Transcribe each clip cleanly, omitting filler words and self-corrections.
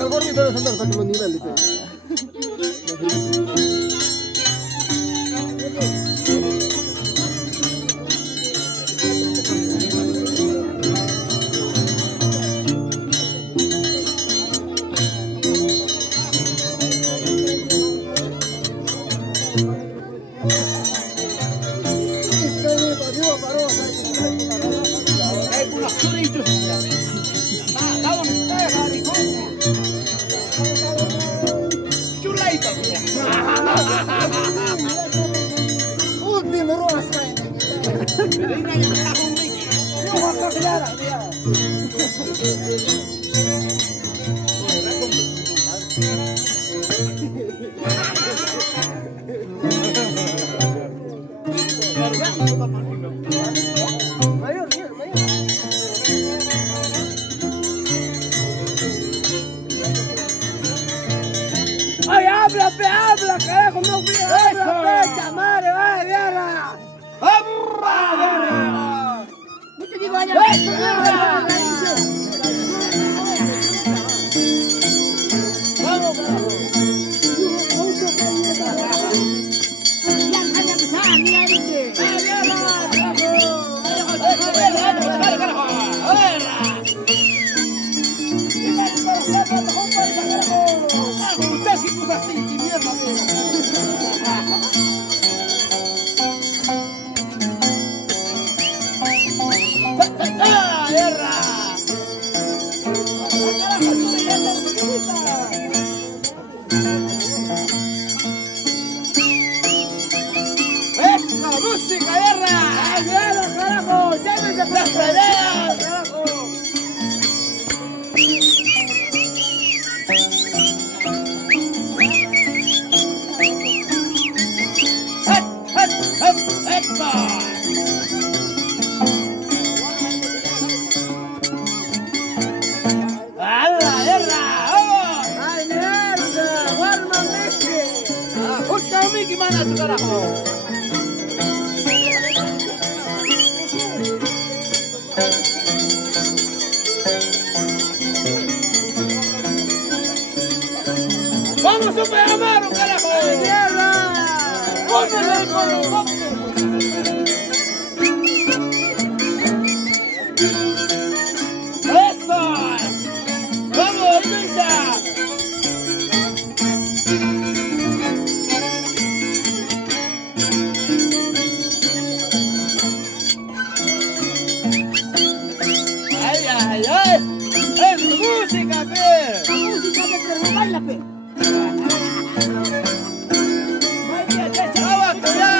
El gordito debe saltar hasta que los niveles. ¡Ay, habla, carajo! ¡No fui! ¡Habla, chamare! ¡Ay, guerra! ¡No te digo allá! ¡Vamos, carajo! ¡Música, guerra! ¡Ay, guerra, carajo! ¡Llámense ¡Las para peleas! carajo! ¡A la guerra! ¡Vamos! ¡Ay, mierda! ¡Guarma, Mickey! ¡Busca a Mickey, mana, tu carajo! ¡Vamos, Super Amaro, carajo! ¡Ay, mierda! ¡Póngale el colo! ¡Eso! ¡Vamos, Luisa! ¡Ay, ay, ay! ¡Es música, pe! ¡Música de perro, baila, pe! ¡Abajo ya!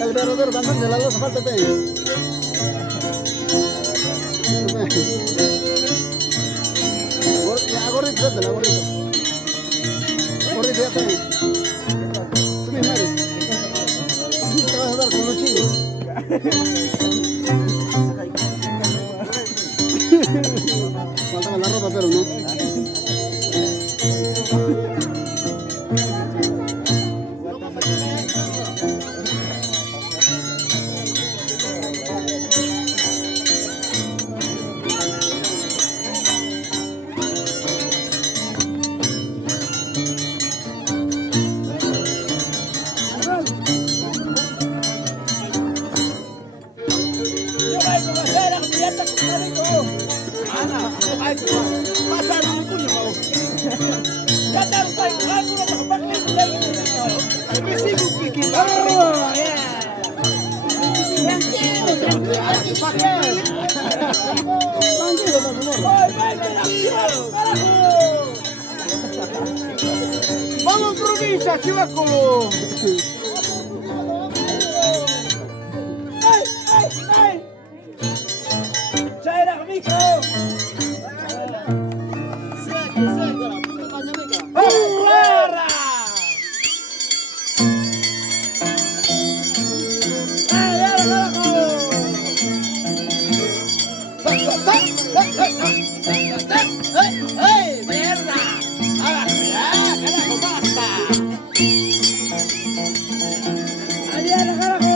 El verdadero bandón de la losa, falta de ya, gordito, suéltala, gordito. Gordito, ya te. Tú mismo eres. Te vas a dar con los chinos. Faltaba la ropa, pero no. ¡Vamos, provincia, chivaco! ¡Ay, mierda! ¡Hágase ya, carajo, basta! ¡Ahí viene, carajo!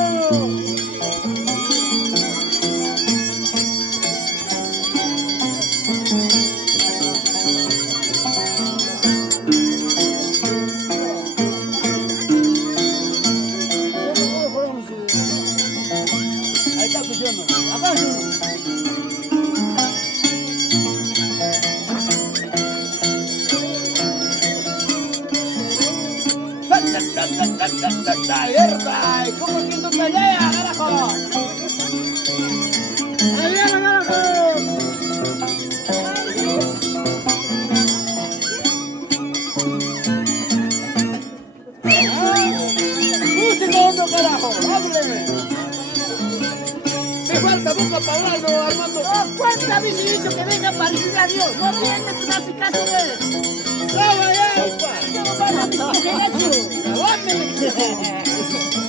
Ahí está funcionando. Acá funciona. ¡Mierda! ¿Cómo es que tú peleas, carajo? ¡Ahí viene, carajo! ¡Música, otro carajo! ¡Hábleme! ¡Me falta boca para hablar, Armando! ¿Cuántas veces he dicho que venga para decirle a Dios? No vienes, casi, casi. ¡Bravo, ya! No, no, no, no, no, no, no, no, no, no, no, no, no, no,